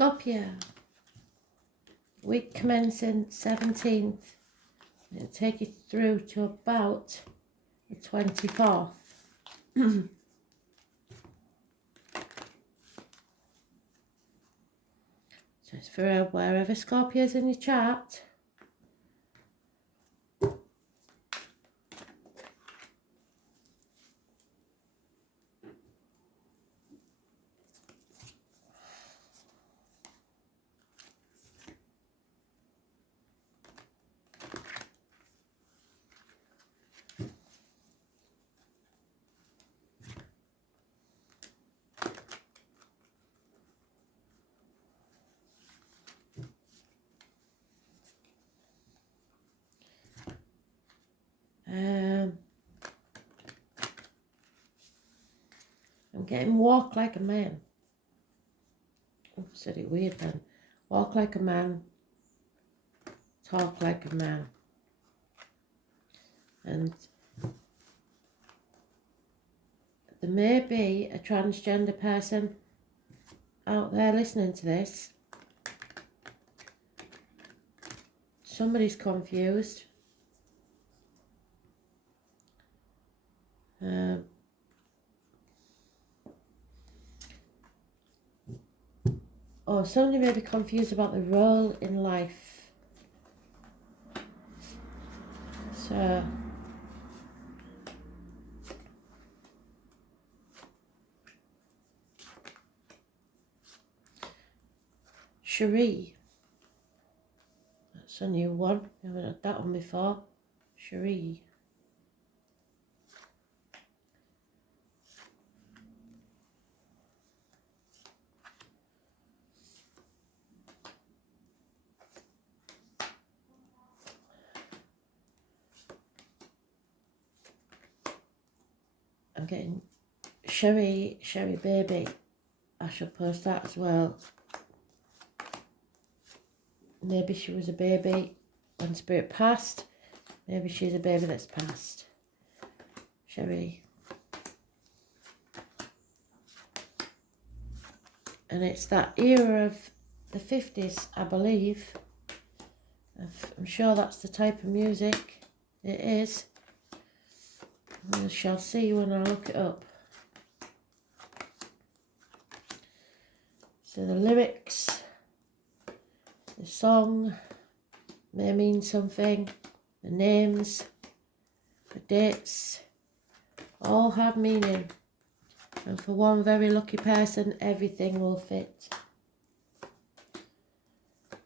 Scorpio, week commencing 17th. It'll take you through to about the 24th. So it's for wherever Scorpio's in your chart. I'm getting walk like a man. Oh, said it weird then. Walk like a man, talk like a man. And there may be a transgender person out there listening to this. Somebody's confused. Or somebody may be confused about the role in life. So Cherie, that's a new one. I haven't had that one before. Cherie. I'm getting Sherry Baby. I shall post that as well. Maybe she was a baby when Spirit passed. Maybe she's a baby that's passed. Sherry. And it's that era of the 50s, I believe. I'm sure that's the type of music it is. I shall see when I look it up. So the lyrics, the song may mean something, the names, the dates, all have meaning. And for one very lucky person, everything will fit.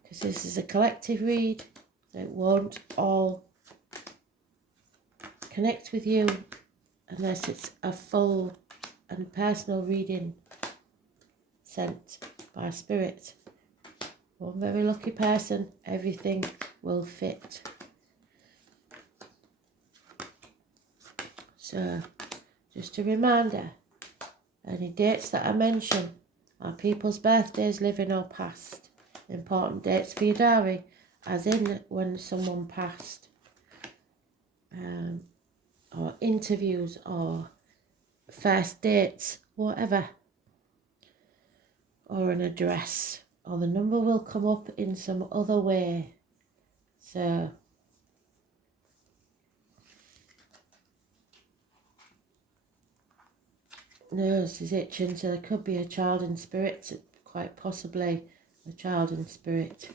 Because this is a collective read, so it won't all connect with you unless it's a full and personal reading sent by Spirit. One very lucky person, everything will fit. So, just a reminder, any dates that I mention are people's birthdays, living or past. Important dates for your diary, as in when someone passed. Or interviews or first dates, whatever. Or an address. Or the number will come up in some other way. So nose is itching, so there could be a child in spirit, quite possibly a child in spirit.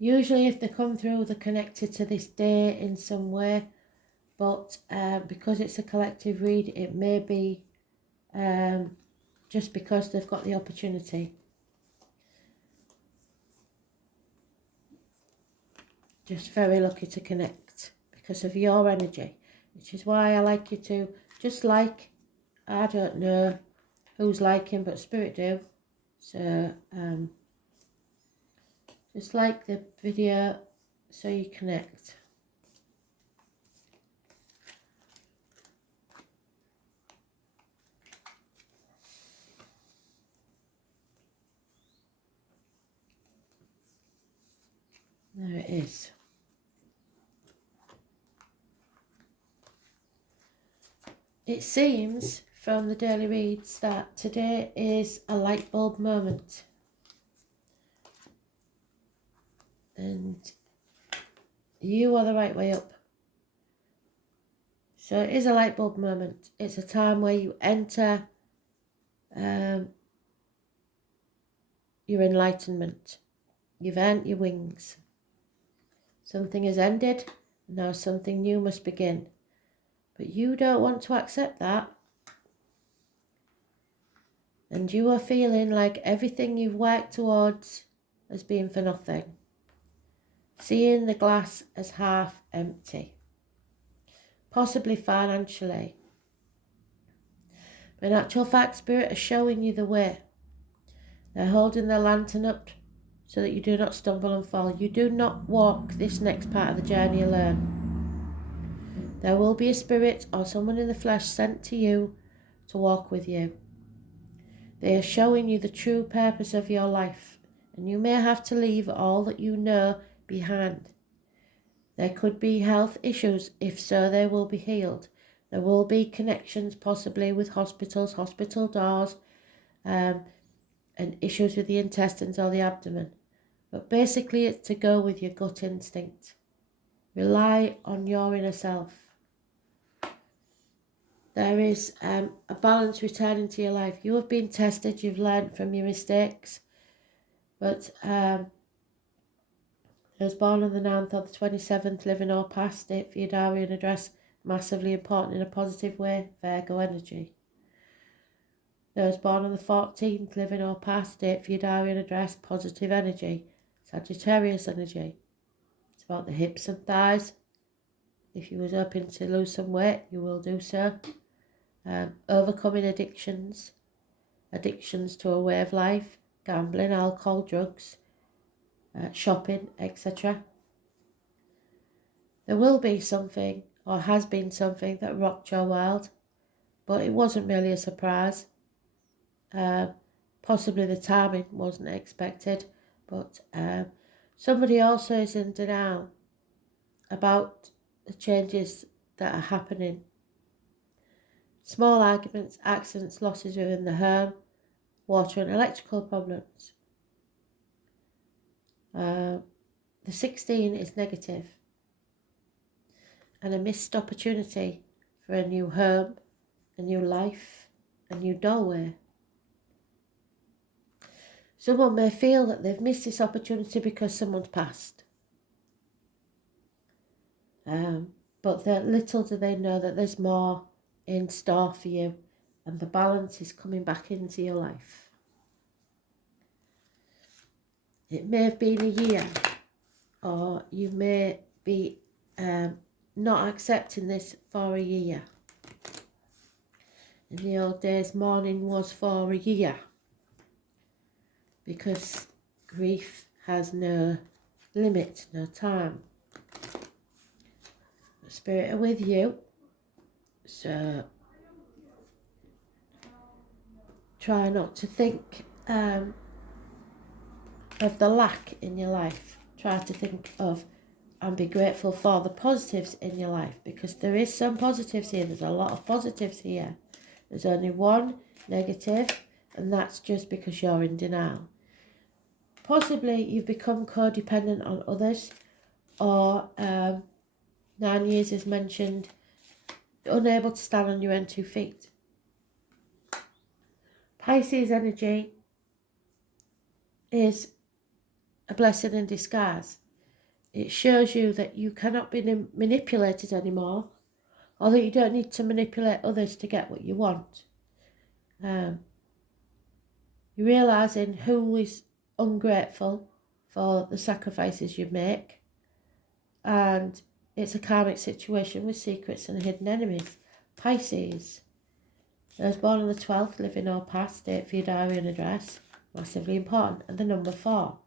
Usually if they come through, they're connected to this day in some way, but because it's a collective read, it may be just because they've got the opportunity. Just very lucky to connect because of your energy, which is why I like you to just like, I don't know who's liking, but Spirit do. So just like the video so you connect. There it is. It seems from the daily reads that today is a light bulb moment. And you are the right way up. So it is a light bulb moment. It's a time where you enter your enlightenment. You've earned your wings. Something has ended, now something new must begin. But you don't want to accept that. And you are feeling like everything you've worked towards has been for nothing. Seeing the glass as half empty. Possibly financially. But in actual fact, Spirit is showing you the way. They're holding their lantern up so that you do not stumble and fall. You do not walk this next part of the journey alone. There will be a spirit or someone in the flesh sent to you to walk with you. They are showing you the true purpose of your life, and you may have to leave all that you know behind. There could be health issues, if so they will be healed. There will be connections possibly with hospitals, hospital doors, and issues with the intestines or the abdomen. But basically it's to go with your gut instinct. Rely on your inner self. There is a balance returning to your life. You have been tested, you've learned from your mistakes. But I was born on the 9th or the 27th, living or past, date for your diary and address, massively important in a positive way, Virgo energy. I was born on the 14th, living or past, date for your diary and address, positive energy, Sagittarius energy. It's about the hips and thighs. If you was hoping to lose some weight, you will do so. Overcoming addictions to a way of life, gambling, alcohol, drugs, shopping, etc. There will be something, or has been something, that rocked your world, but it wasn't really a surprise. Possibly the timing wasn't expected, but somebody also is in denial about the changes that are happening. Small arguments, accidents, losses within the home, water and electrical problems. The 16 is negative, and a missed opportunity for a new home, a new life, a new doorway. Someone may feel that they've missed this opportunity because someone's passed. But little do they know that there's more in store for you, and the balance is coming back into your life. It may have been a year, or you may be not accepting this for a year. In the old days, mourning was for a year, because grief has no limit, no time. The Spirit are with you, so try not to think of the lack in your life. Try to think of and be grateful for the positives in your life, because there is some positives here. There's a lot of positives here. There's only one negative, and that's just because you're in denial. Possibly you've become codependent on others, or 9 years is mentioned, unable to stand on your own 2 feet. Pisces energy is a blessing in disguise. It shows you that you cannot be manipulated anymore, or that you don't need to manipulate others to get what you want. You're realising who is ungrateful for the sacrifices you make, and it's a karmic situation with secrets and hidden enemies. Pisces. I was born on the 12th, living or past, date for your diary and address, massively important, and the number 4.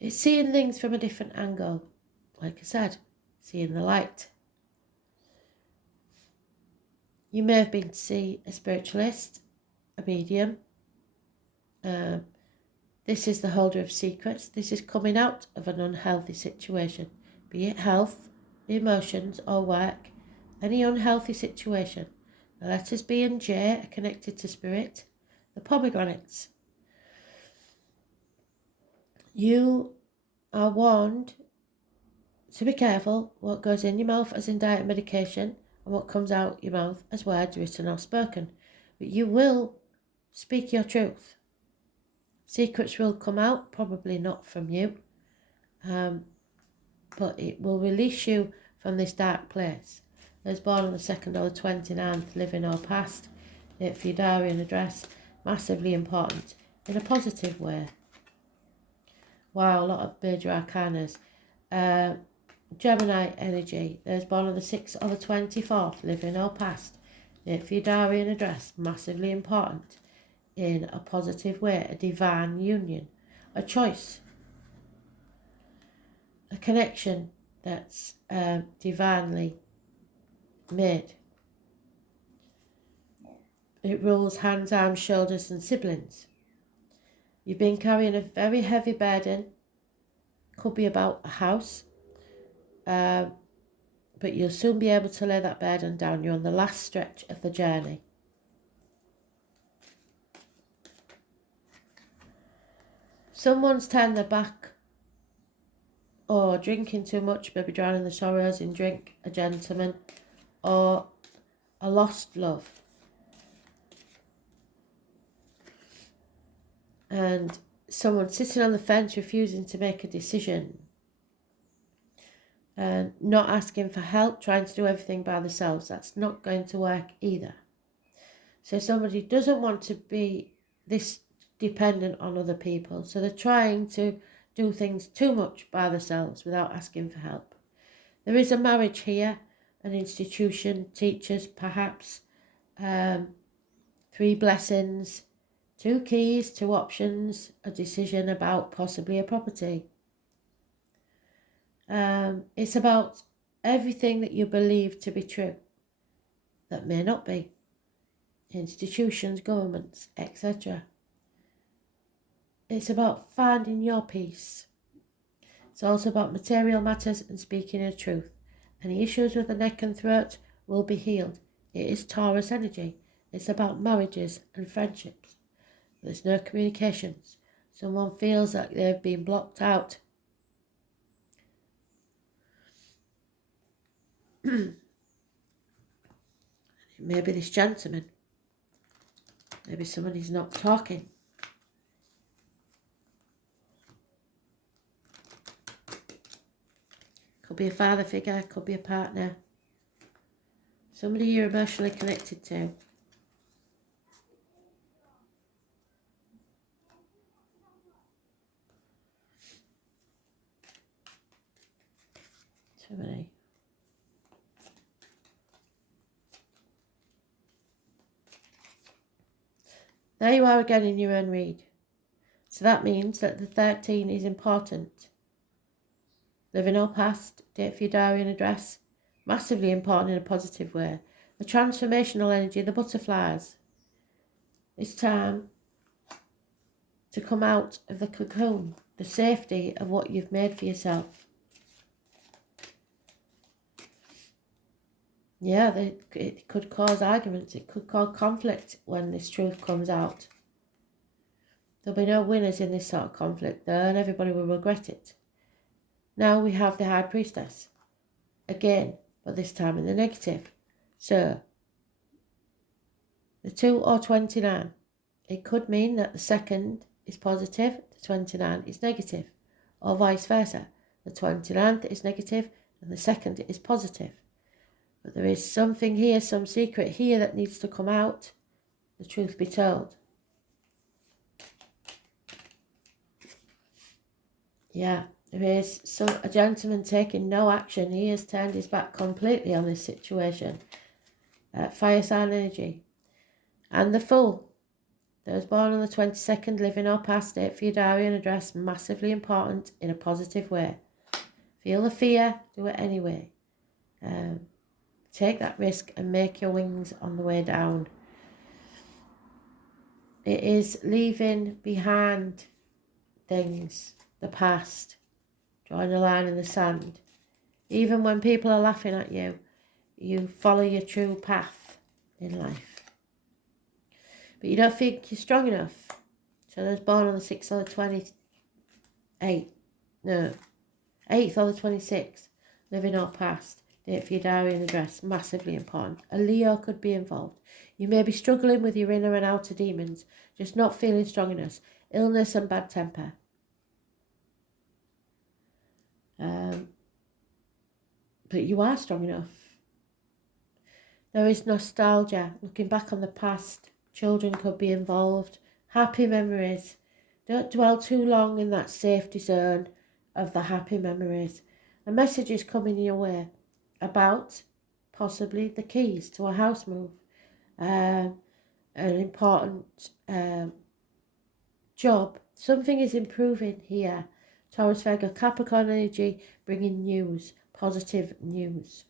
It's seeing things from a different angle. Like I said, seeing the light. You may have been to see a spiritualist, a medium. This is the holder of secrets. This is coming out of an unhealthy situation, be it health emotions or work, any unhealthy situation. The letters B and J are connected to spirit, the pomegranates. You are warned to be careful what goes in your mouth as in diet and medication and what comes out your mouth as words written or spoken. But you will speak your truth. Secrets will come out, probably not from you, but it will release you from this dark place. Those born on the 2nd or the 29th, living or past, date for your diary and address, massively important in a positive way. Wow, a lot of major arcanas. Gemini energy, those born on the 6th or the 24th, living or past, date for your diary and address, massively important in a positive way, a divine union, a choice, a connection that's divinely made. It rules hands, arms, shoulders and siblings. You've been carrying a very heavy burden, could be about a house, but you'll soon be able to lay that burden down. You're on the last stretch of the journey. Someone's turned their back or drinking too much, maybe drowning the sorrows in drink, a gentleman, or a lost love. And someone sitting on the fence refusing to make a decision and not asking for help, trying to do everything by themselves. That's not going to work either. So somebody doesn't want to be this dependent on other people, so they're trying to do things too much by themselves without asking for help. There is a marriage here, an institution, teachers perhaps, 3 blessings, 2 keys, 2 options, a decision about possibly a property. It's about everything that you believe to be true that may not be. Institutions, governments, etc. It's about finding your peace. It's also about material matters and speaking the truth. Any issues with the neck and throat will be healed. It is Taurus energy. It's about marriages and friendships. There's no communications. Someone feels like they've been blocked out. Maybe this gentleman. Maybe somebody's not talking. Could be a father figure, could be a partner. Somebody you're emotionally connected to. Somebody. There you are again in your own read. So that means that the 13 is important. Living or past, date for your diary and address, massively important in a positive way. The transformational energy, the butterflies. It's time to come out of the cocoon, the safety of what you've made for yourself. Yeah, it could cause arguments, it could cause conflict when this truth comes out. There'll be no winners in this sort of conflict though, and everybody will regret it. Now we have the High Priestess. Again, but this time in the negative. So, the 2 or 29. It could mean that the 2nd is positive, the 29 is negative. Or vice versa. The 29th is negative and the 2nd is positive. But there is something here, some secret here that needs to come out. The truth be told. Yeah, there is a gentleman taking no action. He has turned his back completely on this situation. Fire sign energy. And the Fool. Those born on the 22nd, living or past, date for your diary and address, massively important in a positive way. Feel the fear, do it anyway. Take that risk and make your wings on the way down. It is leaving behind things, the past, drawing a line in the sand. Even when people are laughing at you, you follow your true path in life. But you don't think you're strong enough. So I was born on the 6th or the 28th. No, 8th or the 26th. Living or past. Date for your diary and address. Massively important. A Leo could be involved. You may be struggling with your inner and outer demons. Just not feeling strong enough. Illness and bad temper. But you are strong enough. There is nostalgia. Looking back on the past. Children could be involved. Happy memories. Don't dwell too long in that safety zone of the happy memories. A message is coming your way about possibly the keys to a house move. An important job. Something is improving here. Taurus, Virgo, Capricorn energy bringing news. Positive news.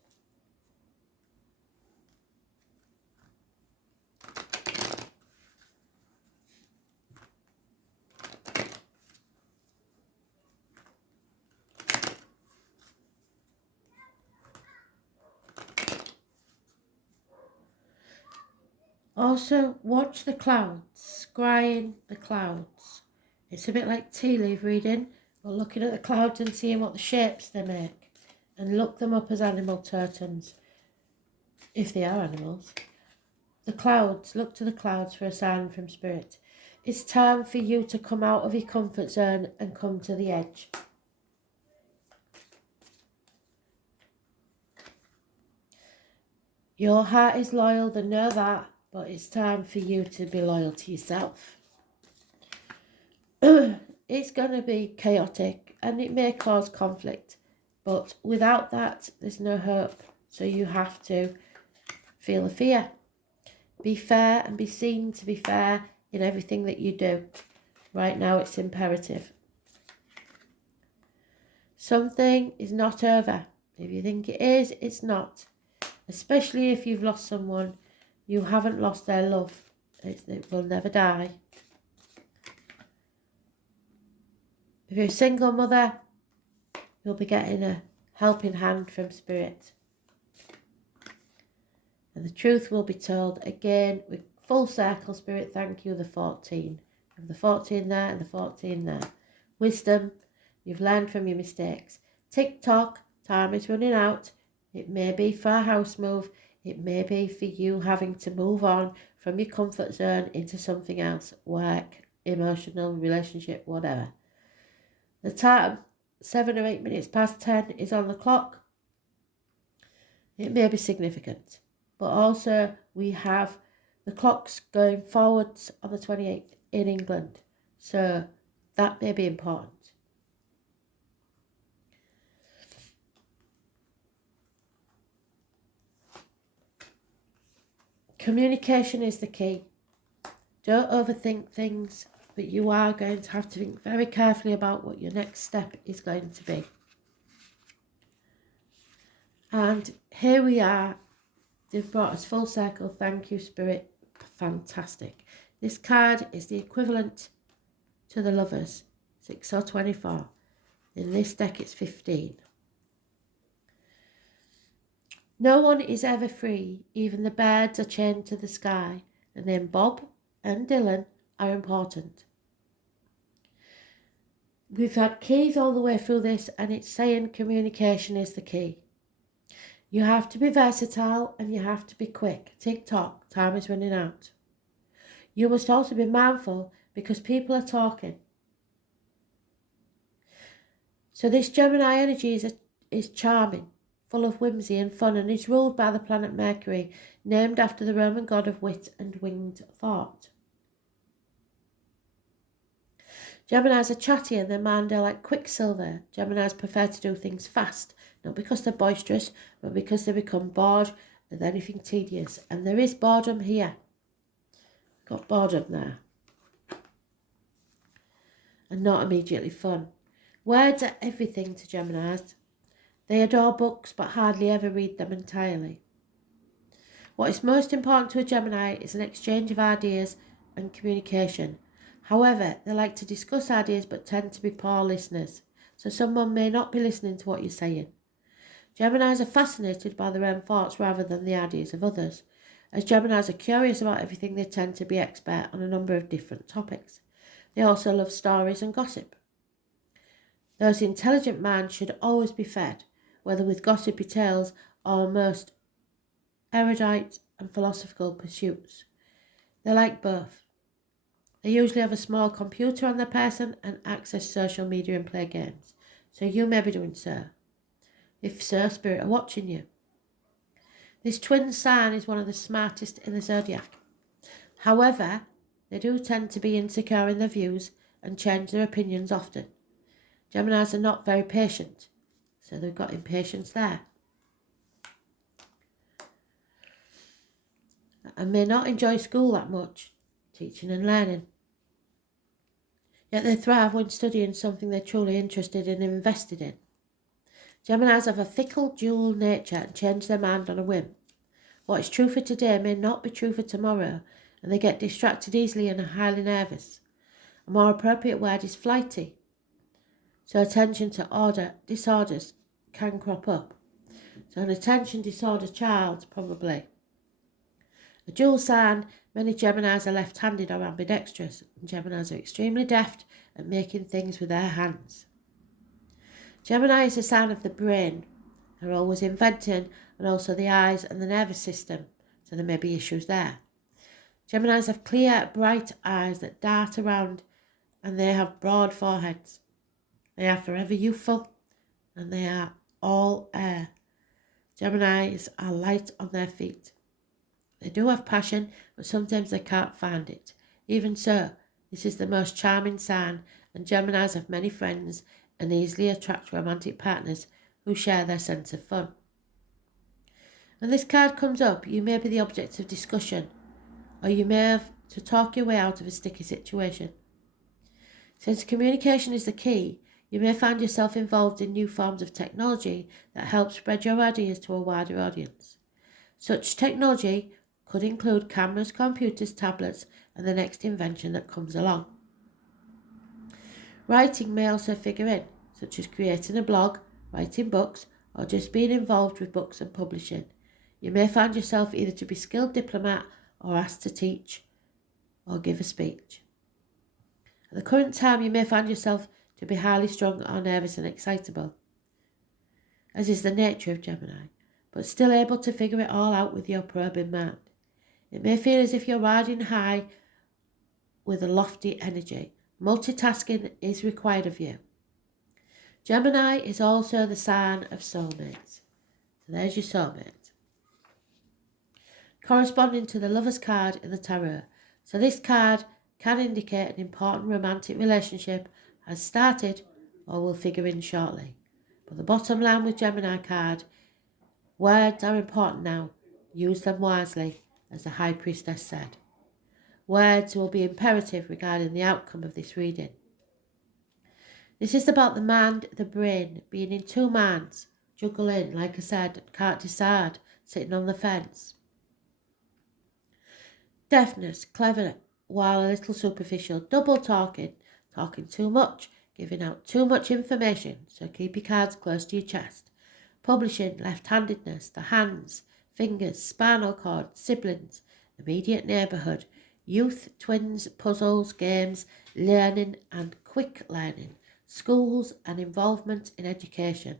Also, watch the clouds, scrying the clouds. It's a bit like tea leaf reading, but looking at the clouds and seeing what the shapes they make. And look them up as animal totems, if they are animals. The clouds, look to the clouds for a sign from spirit. It's time for you to come out of your comfort zone and come to the edge. Your heart is loyal, they know that, but it's time for you to be loyal to yourself. It's going to be chaotic and it may cause conflict, but without that, there's no hope. So you have to feel the fear. Be fair and be seen to be fair in everything that you do. Right now, it's imperative. Something is not over. If you think it is, it's not. Especially if you've lost someone, you haven't lost their love. It will never die. If you're a single mother, you'll be getting a helping hand from spirit. And the truth will be told again with full circle, spirit. Thank you, the 14. The 14 there and the 14 there. Wisdom, you've learned from your mistakes. Tick tock, time is running out. It may be for a house move. It may be for you having to move on from your comfort zone into something else. Work, emotional, relationship, whatever. The time, 7 or 8 minutes past 10, is on the clock. It may be significant. But also we have the clocks going forwards on the 28th in England. So that may be important. Communication is the key. Don't overthink things, but you are going to have to think very carefully about what your next step is going to be. And here we are. They've brought us full circle. Thank you, Spirit. Fantastic. This card is the equivalent to the Lovers, 6 or 24. In this deck, it's 15. No one is ever free. Even the birds are chained to the sky. The name Bob and Dylan are important. We've had keys all the way through this, and it's saying communication is the key. You have to be versatile and you have to be quick. Tick tock, time is running out. You must also be mindful because people are talking. So this Gemini energy is charming, full of whimsy and fun, and is ruled by the planet Mercury, named after the Roman god of wit and winged thought. Geminis are chatty and their mind are like quicksilver. Geminis prefer to do things fast, not because they're boisterous, but because they become bored with anything tedious. And there is boredom here. Got boredom there. And not immediately fun. Words are everything to Geminis. They adore books but hardly ever read them entirely. What is most important to a Gemini is an exchange of ideas and communication. However, they like to discuss ideas but tend to be poor listeners. So someone may not be listening to what you're saying. Geminis are fascinated by their own thoughts rather than the ideas of others. As Geminis are curious about everything, they tend to be expert on a number of different topics. They also love stories and gossip. Those intelligent minds should always be fed, whether with gossipy tales or most erudite and philosophical pursuits. They like both. They usually have a small computer on their person and access social media and play games. So you may be doing so. If so, Spirit are watching you. This twin sign is one of the smartest in the zodiac. However, they do tend to be insecure in their views and change their opinions often. Geminis are not very patient, so they've got impatience there. And may not enjoy school that much, teaching and learning. Yet they thrive when studying something they're truly interested in and invested in. Geminis have a fickle, dual nature and change their mind on a whim. What is true for today may not be true for tomorrow, and they get distracted easily and are highly nervous. A more appropriate word is flighty. So attention to disorders can crop up. So an attention disorder child, probably. A dual sign, many Geminis are left-handed or ambidextrous, and Geminis are extremely deft at making things with their hands. Gemini is a sign of the brain. They're always inventing, and also the eyes and the nervous system, so there may be issues there. Geminis have clear, bright eyes that dart around, and they have broad foreheads. They are forever youthful, and they are all air. Geminis are light on their feet. They do have passion, but sometimes they can't find it. Even so, this is the most charming sign, and Geminis have many friends and easily attract romantic partners who share their sense of fun. When this card comes up, you may be the object of discussion, or you may have to talk your way out of a sticky situation. Since communication is the key, you may find yourself involved in new forms of technology that help spread your ideas to a wider audience. Such technology could include cameras, computers, tablets, and the next invention that comes along. Writing may also figure in, such as creating a blog, writing books, or just being involved with books and publishing. You may find yourself either to be a skilled diplomat or asked to teach or give a speech. At the current time, you may find yourself to be highly strung or nervous and excitable, as is the nature of Gemini, but still able to figure it all out with your probing mind. It may feel as if you're riding high with a lofty energy. Multitasking is required of you. Gemini is also the sign of soulmates. So there's your soulmate. Corresponding to the Lover's card in the tarot. So this card can indicate an important romantic relationship has started or will figure in shortly. But the bottom line with Gemini card, words are important now. Use them wisely, as the High Priestess said. Words will be imperative regarding the outcome of this reading. This is about the mind, the brain, being in two minds, juggling, like I said, can't decide, sitting on the fence. Deafness, clever, while a little superficial, double talking too much, giving out too much information, so keep your cards close to your chest. Publishing, left-handedness, the hands, fingers, spinal cord, siblings, immediate neighbourhood, youth, twins, puzzles, games, learning and quick learning, schools and involvement in education,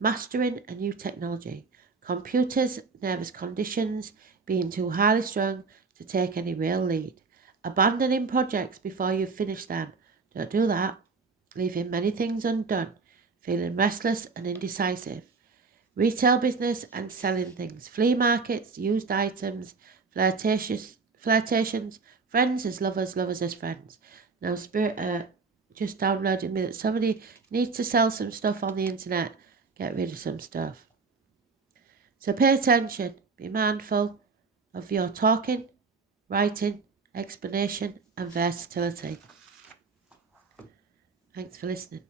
mastering a new technology, computers, nervous conditions, being too highly strung to take any real lead, abandoning projects before you've finished them. Don't do that. Leaving many things undone, feeling restless and indecisive. Retail business and selling things, flea markets, used items, flirtations, friends as lovers, lovers as friends. Now, Spirit just downloaded me that somebody needs to sell some stuff on the internet, get rid of some stuff. So pay attention, be mindful of your talking, writing, explanation and versatility. Thanks for listening.